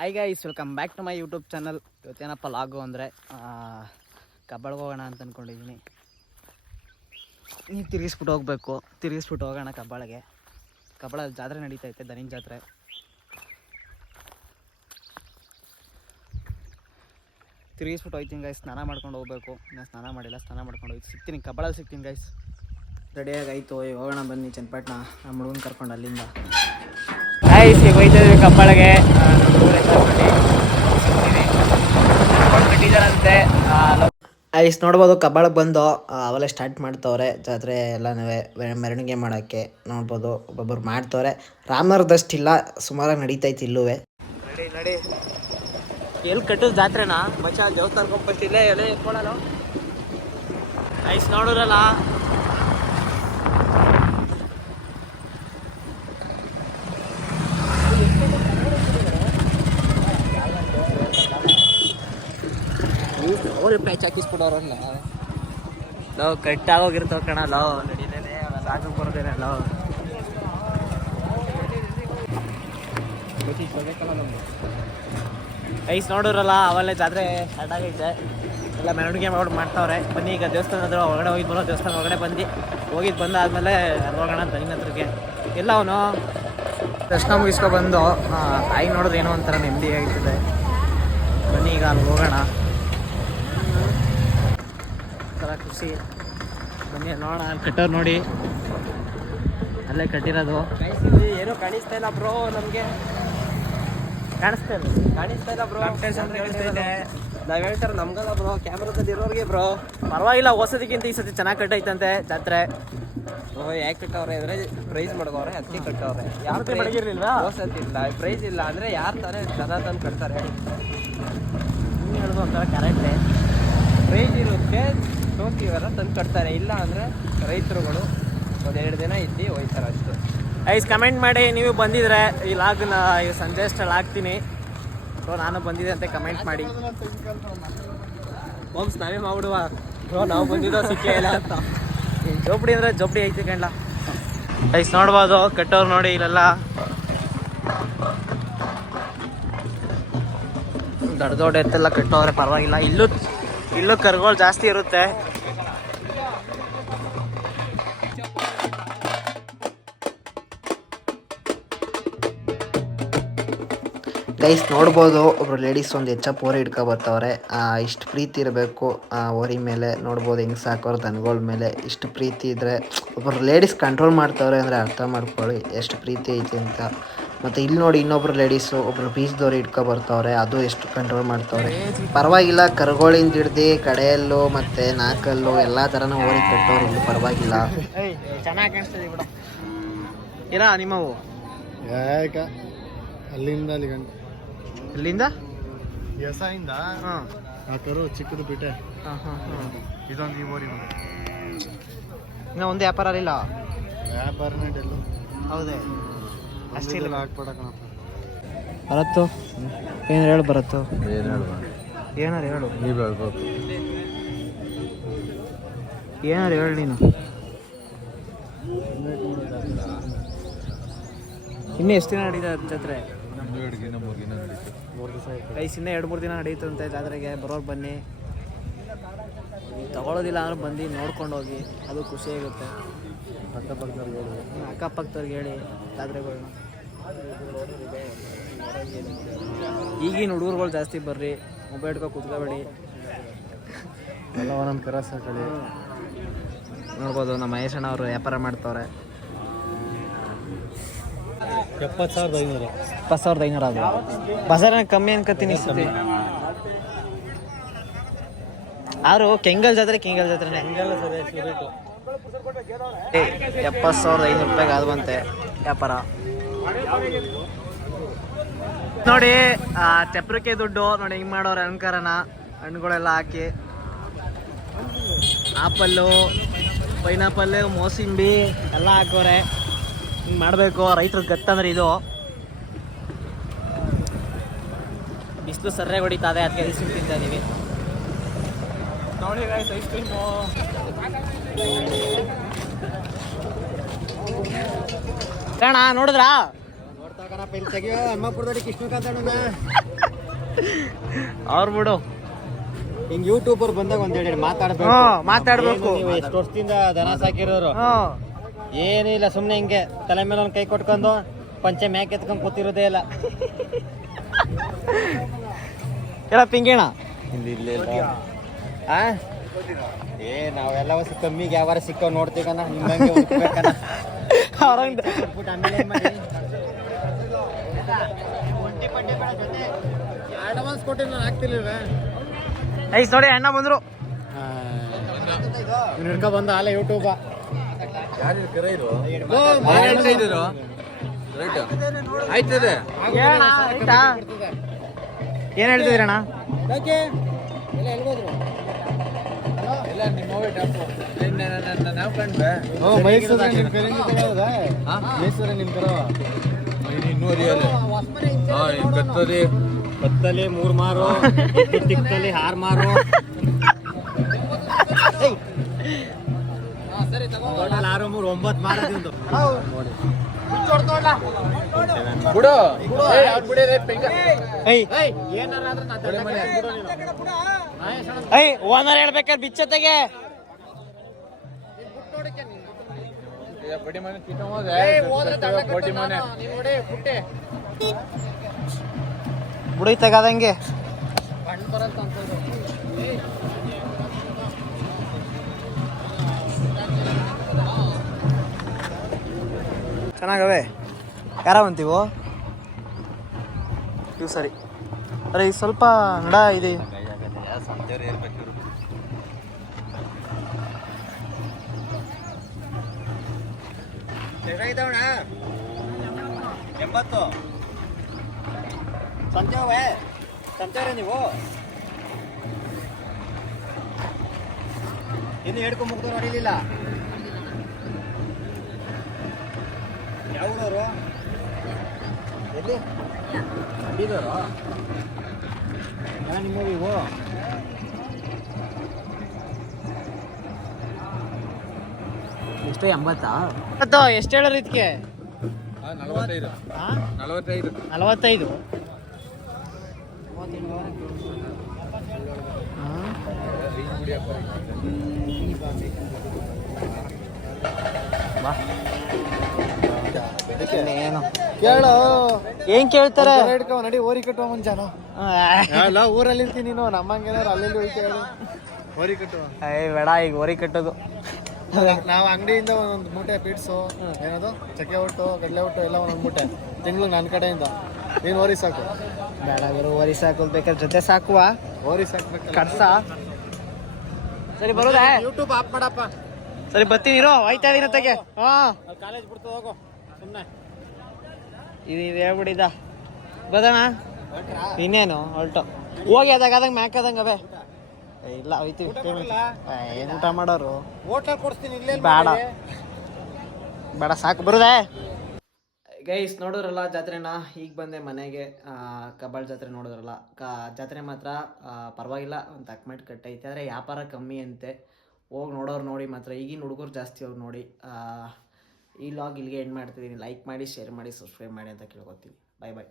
Hi guys welcome back to my YouTube channel ಇವತ್ತೇನಪ್ಪ ಲಾಗು ಅಂದರೆ ಕಬ್ಬಳ್ಗೆ ಹೋಗೋಣ ಅಂತ ಅಂದ್ಕೊಂಡಿದ್ದೀನಿ ನೀವು ತಿರುಗಿಸ್ಬಿಟ್ಟು ಹೋಗಬೇಕು. ತಿರುಗಿಸ್ಬಿಟ್ಟು ಹೋಗೋಣ ಕಬ್ಬಾಳಿಗೆ. ಕಬ್ಬಾಳ ಜಾತ್ರೆ ನಡೀತೈತೆ ದನಿನ ಜಾತ್ರೆ. ತಿರುಗಿಸ್ಬಿಟ್ಟು ಹೋಗ್ತೀನಿ ಗೈಸ್ ಸ್ನಾನ ಮಾಡ್ಕೊಂಡು ಹೋಗ್ಬೇಕು. ನಾನು ಸ್ನಾನ ಮಾಡಿಲ್ಲ, ಸ್ನಾನ ಮಾಡ್ಕೊಂಡು ಹೋಗಿ ಸಿಗ್ತೀನಿ ಕಬ್ಬಾಳಲ್ಲಿ ಸಿಗ್ತೀನಿ ಗೈಸ್ ರೆಡಿಯಾಗಿ ಆಯಿತು. ಹೋಗೋಣ ಬನ್ನಿ ಚನ್ನಪಟ್ಟಣ. ನಮ್ಮ ಹುಡುಗನ ಕರ್ಕೊಂಡು ಅಲ್ಲಿಂದ. ಗೈಸ್ ಈಗ ಹೋಯ್ತಾ ಕಟ್ಟಿದಾರಂತೆ ಐಸ್ ನೋಡ್ಬೋದು ಕಬ್ಬಾಳಕ್ಕೆ ಬಂದು ಅವಲೇ ಅವೆಲ್ಲ ಸ್ಟಾರ್ಟ್ ಮಾಡ್ತವ್ರೆ. ಜಾತ್ರೆ ಎಲ್ಲನೂ ಮೆರವಣಿಗೆ ಮಾಡೋಕ್ಕೆ ನೋಡ್ಬೋದು ಒಬ್ಬೊಬ್ಬರು ಮಾಡ್ತವ್ರೆ. ರಾಮನಗರದಷ್ಟಿಲ್ಲ ಸುಮಾರಾಗಿ ನಡೀತೈತಿ ಇಲ್ಲುವೆ. ನಡಿ ನಡಿ. ಎಲ್ಲಿ ಕಟ್ಟೋದು ಜಾತ್ರೆನಾ? ಮಚ್ಚ ದೇವಸ್ಥಾನಕ್ಕೆ ಕೊಂಬತ್ತಿಲ್ಲ ಎಲ್ಲ ಐಸ್ ನೋಡಿರಲ್ಲ. ಅವ್ರು ಹಾಕಿಸ್ಬಿಡೋರನ್ನ ಲವ್ ಲವ್ ಕಟ್ಟಾಗೋಗಿರ್ತಾವ ಕಣ ಲವ್ ನಡೀನೇನೆ ಸಾಕು ಬರೋದೇನೆ ಲವ್ ಐಸ್ ನೋಡೋರಲ್ಲ ಅವಲ್ಲೇ ಜಾತ್ರೆ ಸ್ಟಾರ್ಟ್ ಆಗೈತೆ. ಎಲ್ಲ ಮೆರವಣಿಗೆ ಮಾಡಿ, ಮಾಡ್ತಾವ್ರೆ. ಬನ್ನಿ, ಈಗ ದೇವಸ್ಥಾನ ಹತ್ರ ಹೊರಗಡೆ ಹೋಗಿದ್ ಬರೋ ದೇವಸ್ಥಾನ ಹೊರಗಡೆ ಬಂದು ಹೋಗಿದ್ದು ಬಂದಾದ್ಮೇಲೆ ಹೋಗೋಣ ಅಂತ ನಿನ್ನ ಹತ್ರಕ್ಕೆ. ಎಲ್ಲ ಅವನು? ದರ್ಶನ ಮುಗಿಸ್ಕೊ ಬಂದು ಐ ನೋಡಿದ್ರೆ ಏನೋ ಒಂಥರ ನೆಮ್ಮದಿ ಆಗ್ತದೆ. ಬನ್ನಿ, ಈಗ ಅಲ್ಲಿ ಹೋಗೋಣ. ಖುಷಿ. ಬನ್ನಿ ನೋಡ ನೋಡೋಣ. ಅಲ್ಲಿ ಕಟ್ಟೋರು ನೋಡಿ. ಅಲ್ಲೇ ಕಟ್ಟಿರೋದು. ಏನೋ ಕಾಣಿಸ್ತಾ ಇಲ್ಲ ಬ್ರೋ ನಮಗೆ. ಕಾಣಿಸ್ತಾ ಇಲ್ಲ. ಕಾಣಿಸ್ತಾ ಇಲ್ಲ ಬ್ರೋ. ನಾವು ಹೇಳ್ತಾರೆ ನಮ್ಗಲ್ಲ ಬ್ರೋ. ಕ್ಯಾಮ್ರಾದಲ್ಲಿ ಇರೋರಿಗೆ ಬ್ರೋ. ಪರವಾಗಿಲ್ಲ ಹೊಸದಿಗಿಂತ ಈ ಸತಿ ಚೆನ್ನಾಗಿ ಕಟ್ಟೈತಂತೆ ಜಾತ್ರೆ. ಓ ಯಾಕೆ ಕಟ್ಟವ್ರೆ? ಅಂದ್ರೆ ಪ್ರೈಸ್ ಮಾಡ್ಕೋರೆ ಅದಕ್ಕೆ ಕಟ್ಟವ್ರೆ. ಯಾರು ಮಡಗಿರ್ಲಿಲ್ವಾ? ಇಲ್ಲ ಪ್ರೈಸ್ ಇಲ್ಲ. ಅಂದ್ರೆ ಯಾರು ತಾನೇ ಜನ ತಂದು ಕಟ್ತಾರೆ? ಹೇಳಿ ನೀನು ಹೇಳೋದು ಒಂಥರ ಕರೆಕ್ಟೇ ಪ್ರೈಸ್ ಇರುತ್ತೆ. ಸೋತಿವರ ತಂದು ಕಟ್ತಾರೆ. ಇಲ್ಲ ಅಂದರೆ ರೈತರುಗಳು ಒಂದೆರಡು ದಿನ ಇದ್ದು ಹೋಯ್ತಾರೆ ಅಷ್ಟು. ಐಸ್ ಕಮೆಂಟ್ ಮಾಡಿ. ನೀವು ಬಂದಿದ್ರೆ ಈ ಲಾಗ್ನ ಈ ಸಂಜೆ ಅಷ್ಟಲ್ಲಿ ಹಾಕ್ತೀನಿ ಸೊ ನಾನು ಬಂದಿದ್ದೆ ಅಂತ ಕಮೆಂಟ್ ಮಾಡಿ. ಹೋಮ್ಸ್ ನಾವೇ ಬ್ರೋ ನಾವು ಬಂದಿದ್ದೋ ಸಿಕ್ಕೇ ಇಲ್ಲ ಅಂತ. ಜೋಪಡಿ ಅಂದರೆ ಜೋಪಡಿ ಐತಿ ಕಂಡ ಐಸ್ ನೋಡ್ಬೋದು. ಕಟ್ಟೋರು ನೋಡಿ ಇಲ್ಲೆಲ್ಲ. ದೊಡ್ಡ ದೊಡ್ಡ ಎತ್ತೆಲ್ಲ ಕಟ್ಟೋದ್ರೆ ಪರವಾಗಿಲ್ಲ. ಇಲ್ಲೂ ಇಲ್ಲೂ ಕರ್ಗೋಳ್ ಜಾಸ್ತಿ ಇರುತ್ತೆ. ಗೈಸ್ ನೋಡ್ಬೋದು, ಒಬ್ರು ಲೇಡೀಸ್ ಒಂದು ಹೆಚ್ಚ ಓರಿ ಹಿಡ್ಕೊ ಬರ್ತಾವ್ರೆ ಇಷ್ಟು ಪ್ರೀತಿ ಇರಬೇಕು. ಓರಿ ಮೇಲೆ ನೋಡ್ಬೋದು, ಹೆಂಗ್ ಸಾಕೋರು ದನಗಳ ಮೇಲೆ ಇಷ್ಟು ಪ್ರೀತಿ ಇದ್ರೆ, ಒಬ್ರು ಲೇಡೀಸ್ ಕಂಟ್ರೋಲ್ ಮಾಡ್ತವ್ರೆ ಅಂದರೆ ಅರ್ಥ ಮಾಡ್ಕೊಳ್ಳಿ, ಎಷ್ಟು ಪ್ರೀತಿ ಐತಿ ಅಂತ. ಮತ್ತು ಇಲ್ಲಿ ನೋಡಿ ಇನ್ನೊಬ್ರು ಲೇಡೀಸು ಒಬ್ರು ಬೀಚದವ್ರು ಇಟ್ಕೊ ಬರ್ತಾವ್ರೆ ಅದು ಎಷ್ಟು ಕಂಟ್ರೋಲ್ ಮಾಡ್ತಾವ್ರೆ. ಪರವಾಗಿಲ್ಲ ಕರುಗಳಿಂದ ಹಿಡ್ದು ಕಡೆಯಲ್ಲು ಮತ್ತು ನಾಲ್ಕಲ್ಲು ಎಲ್ಲ ಥರನೂ ಓರಿ ಕಟ್ಟೋರು ಇಲ್ಲಿ ಪರವಾಗಿಲ್ಲ. ಚೆನ್ನಾಗಿ ಕಾಣಿಸ್ತದೆ ಬಿಡ. ಇರಾ ನಿಮ್ಮವು? ಯಾಕ ಅಲ್ಲಿಂದ ಅಲ್ಲಿ ಗಂಟ. ಇಲ್ಲಿಂದ? ಎಸಯಿಂದ ಹಾಂ. ಆ ಕರು ಚಿಕ್ಕದು ಬಿಟ್ಟೆ ಹಾಂ ಹಾಂ ಹಾಂ. ಇದೊಂದು ಈ ಇನ್ನೂ ಒಂದು ವ್ಯಾಪಾರ ಇಲ್ಲ? ವ್ಯಾಪಾರನೇ ಡೆಲ್ಲು. ಹೌದೇ. ಅಷ್ಟಿಲ್ಲ ಹಾಕ್ಬಿಡಕಣಪ್ಪ ಬರತ್ತು? ಏನು ಹೇಳು ಬರತ್ತು? ಏನು ಹೇಳುವ ಏನಾರು ಹೇಳು. ನೀವು ಏನಾರು ಹೇಳು ನೀನು. ಇನ್ನೂ ಎಷ್ಟು ದಿನ ನಡೀತಾ ಜಾತ್ರೆ? ಐಸ್ ಇನ್ನೂ ಎರಡು ಮೂರು ದಿನ ನಡೀತಂತೆ ಜಾತ್ರೆಗೆ. ಬರೋರು ಬನ್ನಿ. ತಗೊಳ್ಳೋದಿಲ್ಲ ಅಂದ್ರೆ ಬಂದು ನೋಡ್ಕೊಂಡು ಹೋಗಿ ಅದು ಖುಷಿ ಆಗುತ್ತೆ. ಅಕ್ಕಪಕ್ಕದವ್ರಿಗೆ ಹೇಳಿ. ಅಕ್ಕಪಕ್ಕದವ್ರಿಗೆ ಹೇಳಿ ಜಾತ್ರೆಗಳ್ನ. ಈಗಿನ ಹುಡುಗರುಗಳು ಜಾಸ್ತಿ ಬರ್ರಿ ಮೊಬೈಲ್ ಹಿಡ್ಕೊ ಕುತ್ಕೋಬೇಡಿ. ಎಲ್ಲ ಒಂದೊಂದು ಕರ ಸಾಕಳಿ. ನೋಡ್ಬೋದು ನಮ್ಮ ಮಹೇಶ್ ಅಣ್ಣ ಅವರು ವ್ಯಾಪಾರ ಮಾಡ್ತವ್ರೆ. ಎಪ್ಪತ್ತು ಸಾವಿರದ ಐನೂರು. ಇಪ್ಪತ್ತು ಸಾವಿರದ ಐನೂರು ಅದು ಬಜಾರ ಕಮ್ಮಿ. ಅನ್ಕತ್ತೀನಿ ಆದ್ರು ಕೆಂಗಲ್ ಜಾತ್ರೆ ಕೆಂಗಲ್ ಜಾತ್ರೆ ಎಪ್ಪತ್ತು ಸಾವಿರದ ಐನೂರು ರೂಪಾಯಿಗೆ ಆಗುವಂತೆ ಬಂತೆ ವ್ಯಾಪಾರ. ನೋಡಿ ಆ, ಚಪ್ರಕ್ಕೆ ದುಡ್ಡು ನೋಡಿ ಹಿಂಗೆ ಮಾಡೋರು ಅಲಂಕಾರನ ಹಣ್ಣುಗಳೆಲ್ಲ ಹಾಕಿ. ಆಪಲ್ಲು ಪೈನಾಪಲ್ ಮೋಸಂಬಿ ಎಲ್ಲ ಹಾಕೋರೆ. ಹಿಂಗೆ ಮಾಡಬೇಕು ರೈತರು ಗತ್ತಂದ್ರೆ ಇದು. ಬಿಸಿಲು ಸರ್ರೆ ಹೊಡಿತದೆ ಅದಕ್ಕೆ ಐಸ್ ಕ್ರೀಮ್ ತಿಂತಾ ನೋಡಿ ಐಸ್ ಕ್ರೀಮು ಕಣ ನೋಡಿದ್ರಾ? ಇಲ್ಲಿ ಅವ್ರು ಬಿಡು. ಹಿಂಗ್ ಯೂಟ್ಯೂಬರ್ ಬಂದಾಗ ಒಂದ್ ಹೇಳಿ ಮಾತಾಡ್ಬೇಕು. ಮಾತಾಡ್ಬೇಕು. ನೀವು ಎಷ್ಟು ವರ್ಷದಿಂದ ದನ ಸಾಕಿರೋರು? ಏನಿಲ್ಲ ಏನೂ ಇಲ್ಲ ಸುಮ್ನೆ ಹಿಂಗೆ ತಲೆ ಮೇಲೆ ಒಂದ್ ಕೈ ಕೊಟ್ಕೊಂಡು ಪಂಚೆ ಮ್ಯಾಕ್ ಎತ್ಕೊಂಡ್ ಕೂತಿರೋದೇ ಇಲ್ಲ. ಎಲ್ಲ ಪಿಂಗೇಣ ಆ ಏ ನಾವೆಲ್ಲ ಕಮ್ಮಿಗೆ ಯಾವಾರ ಸಿಕ್ಕವ್ ನೋಡ್ತೀವಣ್ಣ ನಿಮ್ಮಂಗೆ ಹುಡ್ಕ್ಬೇಕಣ್ಣ. ಅವ್ರಂಗ್ ಕೊಟ್ಬಿಟ್ಟು ಆಮೇಲೆ ಏನ್ ಮಾಡಿ? ಅಡ್ವಾನ್ಸ್ ಕೊಟ್ಟಿಲ್ಲ ನಾನು ಐಸ್ ನೋಡಿ ಅಣ್ಣ ಬಂದ್ರು ಹಿಡ್ಕೊ ಬಂದ ಅಲ್ಲ ಯೂಟ್ಯೂಬ ಹೇಳಣ್ಣ, ಆಯ್ತಾ? ಏನ್ ಹೇಳ್ತಿದ್ರಣ್ಣ ಮೈಸೂರ ನಿಮ್ ಕರೆ ಮೈಸೂರ ನಿಮ್ಮ ಕರ ಕತ್ತಲಿ ಮೂರ್ ಮಾರು ತಿಕ್ತಲಿ ಆರು ಮಾರು. ಆರು ಮೂರು ಒಂಬತ್ತು ಮಾರದಿಂದು ಓನರ್ ಹೇಳ್ಬೇಕಾದ್ರೆ ಬಿಚ್ಚತೆಗೆ ಬುಡಿ ತೆಗದಂಗೆ ಚೆನ್ನಾಗವೆ? ಯಾರ ಬಂತೀವು ಇವು ಸರಿ. ಅರೆ ಇದು ಸ್ವಲ್ಪ ನಡ ಇದೆ. ಎಂಬತ್ತು ಸಂಜೆವೇ ಸಂಜೆವ್ರೆ ನೀವು ಇನ್ನು ಹೇಳ್ಕೊಂಡ್ ಮುಗ್ದು ನೋಡಿಲಿಲ್ಲ ಯಾವ ಊರವರು ಎಲ್ಲಿ? ಬೀದರು? ನಿಮ್ಮ ಇವು ಎಷ್ಟು ಎಂಬತ್ತಾ? ಎಷ್ಟು ಹೇಳೋರು ಇದಕ್ಕೆ ನಲವತ್ತೈದು. ನಲವತ್ತೈದು. ನಲವತ್ತೈದು. ಏನು ಕೇಳು. ಏನ್ ಕೇಳ್ತಾರೆ? ಹಿಡ್ಕೊ ನಡಿ ಓರಿ ಕಟ್ಟುವ ಮುಂಚಾನು ಎಲ್ಲ ಊರಲ್ಲಿ ಇರ್ತೀನಿ ನೀನು ನಮ್ಮಂಗೇನಾರು ಅಲ್ಲಿ ಹೋಯ್ತು ಹೇಳು. ಓರಿ ಕಟ್ಟುವ. ಏ ಬೇಡ ಈಗ ಓರಿ ಕಟ್ಟೋದು. ನಾವು ಅಂಗಡಿಯಿಂದ ಒಂದೊಂದು ಮೂಟೆ ಪೀಟ್ಸು ಏನದು ಚಕ್ಕೆ ಒಟ್ಟು ಕಡಲೆ ಒಟ್ಟು ಎಲ್ಲ ಒಂದೊಂದು ಮೂಟೆ. ತಿಂಗಳು ನನ್ನ ಕಡೆಯಿಂದ. ನೀನು ಓರಿ ಸಾಕು. ಬೇಡ ಗುರು ಓರಿ ಸಾಕು ಬೇಕಾದ್ರೆ ಜೊತೆ ಸಾಕುವ. ಓರಿ ಸಾಕ್ಬೇಕು ಕಟ್ಸ ಸರಿ ಬರೋದಾ? ಯೂಟ್ಯೂಬ್ ಆಫ್ ಮಾಡಪ್ಪ. ಸರಿ ಬರ್ತೀನಿ ಇರೋ ಹೋಯ್ತಾ ಇದೀನಿ ತೆಗೆ ಹಾ. ಕಾಲೇಜ್ ಬಿಡ್ತು ಹೋಗು. ಇದು ಇದು ಹೇಳ್ಬಿಡಿದ ಬದಣ ಇನ್ನೇನು ಹೊಲ್ಟು ಹೋಗಿ ಅದಾಗ ಅದಂಗ ಮ್ಯಾಕ್ ಅದಂಗ ಅವೇ. ಇಲ್ಲ ಐತಿ ಏನು ಊಟ ಮಾಡೋರು? ಬೇಡ. ಬೇಡ ಸಾಕು ಬರುದೇ. ಗೈಸ್ ನೋಡಿದ್ರಲ್ಲ ಜಾತ್ರೆನ? ಈಗ ಬಂದೆ ಮನೆಗೆ. ಕಬಾಳ್ ಕಬ್ಬಾಳ್ ಜಾತ್ರೆ ನೋಡಿದ್ರಲ್ಲ. ಕ ಜಾತ್ರೆ ಮಾತ್ರ ಪರವಾಗಿಲ್ಲ. ಒಂದು ತಕ್ಕಮಟ್ಟು ಕಟ್ಟೈತೆ. ಆದರೆ ವ್ಯಾಪಾರ ಕಮ್ಮಿ ಅಂತೆ. ಹೋಗಿ ನೋಡೋರು ನೋಡಿ ಮಾತ್ರ. ಈಗಿನ ಹುಡುಗರು ಜಾಸ್ತಿ ಅವ್ರು ನೋಡಿ. ಈ ಲಾಗ್ ಇಲ್ಲಿಗೆ ಎಂಡ್ ಮಾಡ್ತಿದ್ದೀನಿ. ಲೈಕ್ ಮಾಡಿ ಶೇರ್ ಮಾಡಿ ಸಬ್ಸ್ಕ್ರೈಬ್ ಮಾಡಿ ಅಂತ ಕೇಳ್ಕೊತೀನಿ. ಬಾಯ್ ಬಾಯ್